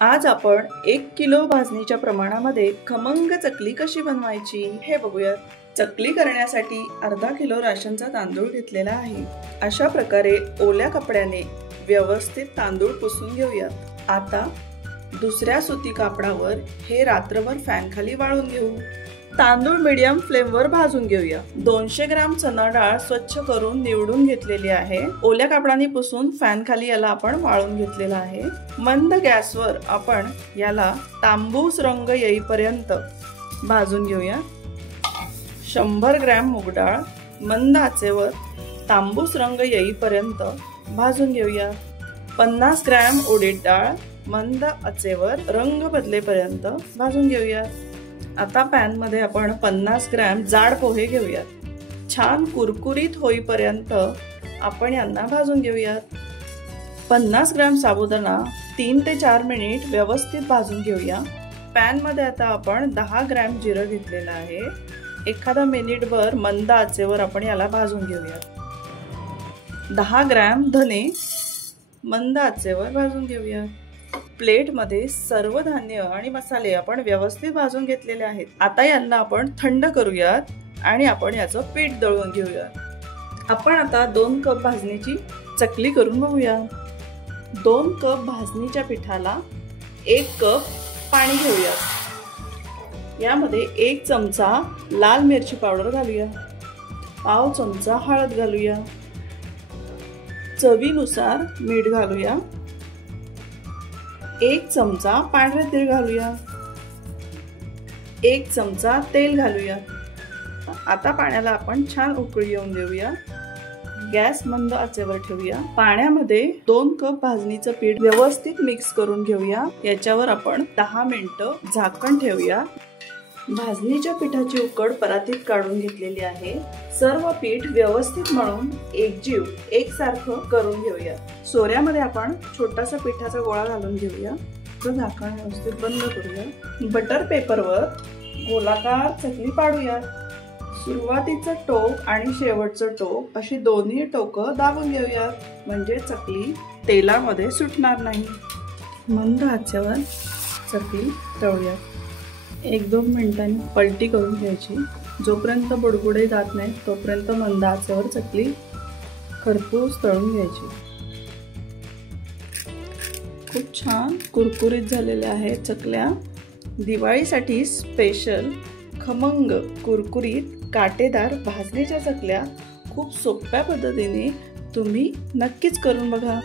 आज आपण 1 किलो भाजणीच्या प्रमाणामध्ये खमंग चकली कशी बनवायची हे बघूयात। चकली करण्यासाठी अर्धा किलो राशनचा तांदूळ घेतलेला आहे। अशा प्रकारे ओल्या कपड्याने व्यवस्थित तांदूळ पुसून घेऊयात। आता दुसऱ्या सुती कापडावर हे रात्रभर फॅन खाली वाळून घेऊ। तांदूळ मीडियम फ्लेम वर भाजून घेऊया। 200 ग्राम चणा डाळ स्वच्छ करून निवडून घेतलेली आहे। ओल्या कापडाने पुसून फॅन खाली याला आपण वाळून घेतलेला आहे। मंद गॅसवर आपण याला तांबूस रंग येईपर्यंत भाजून घेऊया। 100 ग्रॅम मूग डाळ मंद आचेवर तांबूस रंग येईपर्यंत भाजून घेऊया। 50 ग्रॅम उडीद डाळ मंद आचेवर रंग बदलेपर्यंत भाजून घेऊया। आता पॅन मध्ये आपण 50 ग्रॅम जाड पोहे घेऊयात। छान कुरकुरीत होईपर्यंत आपण यांना भाजून घेऊयात। 50 ग्रॅम साबुदाणा 3 ते 4 मिनिट व्यवस्थित भाजून घेऊया। पॅन मध्ये आता आपण 10 ग्रॅम जिरं घेतलेलं आहे। एखादा मिनिटभर मंद आचेवर आपण याला भाजून घेऊयात। 10 ग्रॅम धने मंद आचेवर भाजून घेऊयात। प्लेट मध्ये सर्व धान्य आणि मसाले आपण व्यवस्थित भाजून घेतलेले आहेत। आता यांना आपण थंड करूयात आणि आपण याचं पीठ दळून घेऊयात। आपण आता 2 कप भाजणीची चकली करून बघूया। 2 कप भाजणीच्या पिठाला 1 कप पाणी घेऊयात। यामध्ये 1 चमचा लाल मिरची पावडर घालूया। पाव चमचा हळद घालूया। चवीनुसार मीठ घालूया। 1 चमचा पांढरे तीळ घालूया। 1 चमचा तेल घालूया। आता पाण्याला आपण छान उकळी येऊन देऊया। गॅस मंद आचेवर ठेवूया। पाण्यामध्ये 2 कप भाजणीचं पीठ व्यवस्थित मिक्स करून घेऊया। याच्यावर आपण 10 मिनिटं झाकण ठेवूया। भाजणीच्या पिठाची उकड परातीत काढून घेतलेली आहे। सर्व पीठ व्यवस्थित मळून एकजीव एकसारखं करून घेऊया। सोऱ्यामध्ये आपण छोटासा पिठाचा गोळा घालून घेऊया। झाकण व्यवस्थित बंद करूया। बटर पेपरवर गोलाकार चकली पाडूया। सुरुवातीचं टोक आणि शेवटचं टोक अशी दोन्ही टोकं दाबून घेऊया, म्हणजे चकली तेलामध्ये सुटणार नाही। मंद आचेवर चकली तळूया। 1-2 मिनिटांनी पलटी करून घ्यायची। जोपर्यंत बुडबुडे जात नाही तोपर्यंत मंद आचेवर चकली खरपूस तळून घ्यायची। खूप छान कुरकुरीत झालेल्या आहेत चकल्या। दिवाळीसाठी स्पेशल खमंग कुरकुरीत काटेदार भाजणीच्या चकल्या खूप सोप्या पद्धतीने तुम्ही नक्कीच करून बघा।